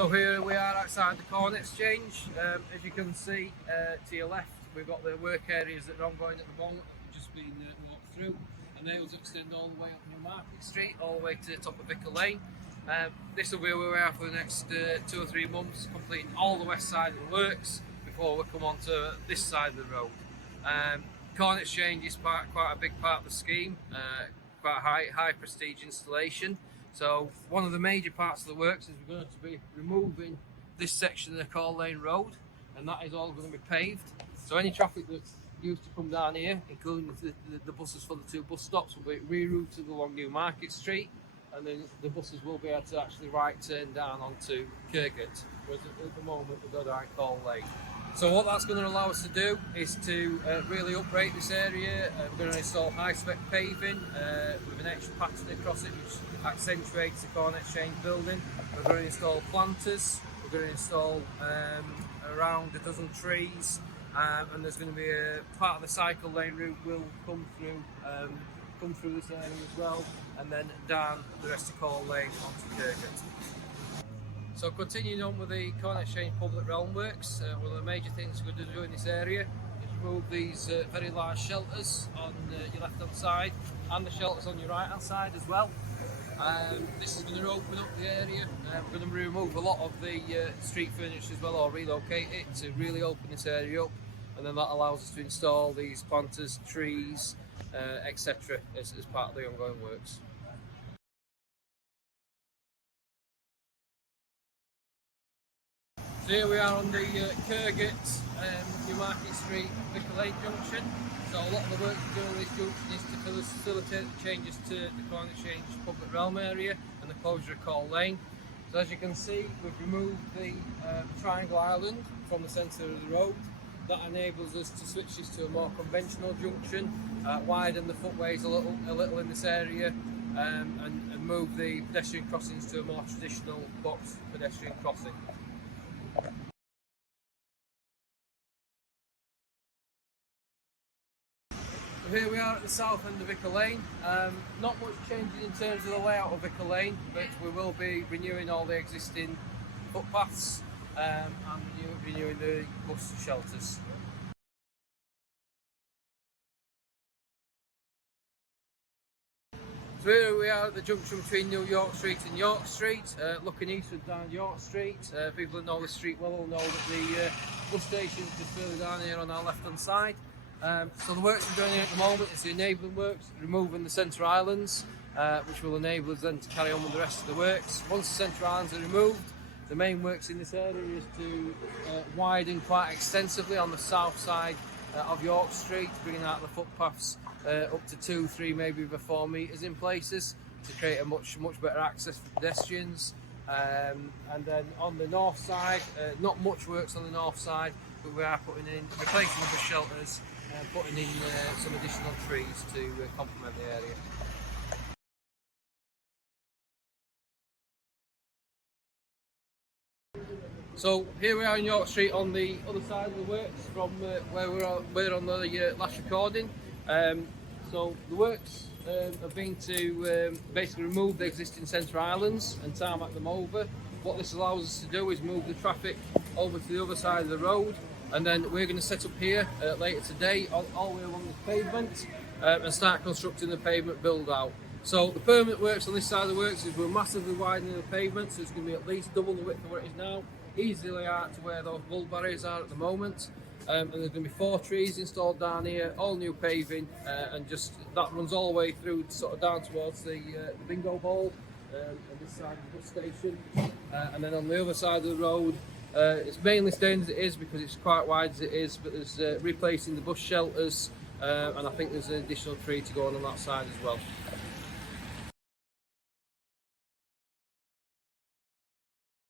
So here we are outside the Corn Exchange. As you can see to your left, we've got the work areas that are ongoing at the moment, just been walked through, and they will extend all the way up Newmarket Street, all the way to the top of Vicar Lane. This will be where we are for the next 2 or 3 months, completing all the west side of the works before we come on to this side of the road. Corn Exchange is quite a big part of the scheme, quite a high prestige installation. So one of the major parts of the works is we're going to be removing this section of the Corn Lane Road, and that is all going to be paved. So any traffic that used to come down here, including the buses for the 2 bus stops, will be rerouted along Newmarket Street, and then the buses will be able to actually right turn down onto Kirkgate, whereas at the moment we go down Corn Lane. So what that's going to allow us to do is to really upgrade this area. We're going to install high-spec paving with an extra pattern across it, which accentuates the Corn Exchange building. We're going to install planters. We're going to install around a dozen trees, and there's going to be a part of the cycle lane route will come through this area as well, and then down the rest of Corn Lane onto Kirkgate. So continuing on with the Corn Exchange Public Realm Works, one of the major things we're going to do in this area is remove these very large shelters on your left hand side and the shelters on your right hand side as well. This is going to open up the area. We're going to remove a lot of the street furniture as well, or relocate it to really open this area up, and then that allows us to install these planters, trees, etc. as part of the ongoing works. So here we are on the Kirkgate Newmarket Street Vicar Lane junction. So a lot of the work we're doing on this junction is to facilitate the changes to the Corn Exchange Public Realm area and the closure of Corn Lane. So as you can see, we've removed the triangle island from the centre of the road. That enables us to switch this to a more conventional junction, widen the footways a little in this area, and move the pedestrian crossings to a more traditional box pedestrian crossing. So here we are at the south end of Vicar Lane. Not much changing in terms of the layout of Vicar Lane, but we will be renewing all the existing footpaths and renewing the bus shelters. So here we are at the junction between New York Street and York Street, looking eastward down York Street. People who know the street well will know that the bus station is just further down here on our left hand side. So the works we're doing here at the moment is the enabling works, removing the centre islands, which will enable us then to carry on with the rest of the works. Once the centre islands are removed, the main works in this area is to widen quite extensively on the south side of York Street, bringing out the footpaths up to 2, 3, maybe even 4 metres in places to create a much better access for pedestrians. And then on the north side, not much works on the north side, but we are replacing the shelters, putting in some additional trees to complement the area. So here we are in York Street on the other side of the works from where we're on the last recording. So the works have been to basically remove the existing centre islands and tarmac them over. What this allows us to do is move the traffic over to the other side of the road, and then we're going to set up here later today all the way along the pavement and start constructing the pavement build out. So the permanent works on this side of the works is we're massively widening the pavement, so it's going to be at least double the width of what it is now, easily out to where those bull barriers are at the moment. And there's going to be 4 trees installed down here, all new paving, and just that runs all the way through sort of down towards the bingo hall on this side of the bus station. And then on the other side of the road, it's mainly staying as it is because it's quite wide as it is, but there's replacing the bus shelters, and I think there's an additional tree to go on that side as well.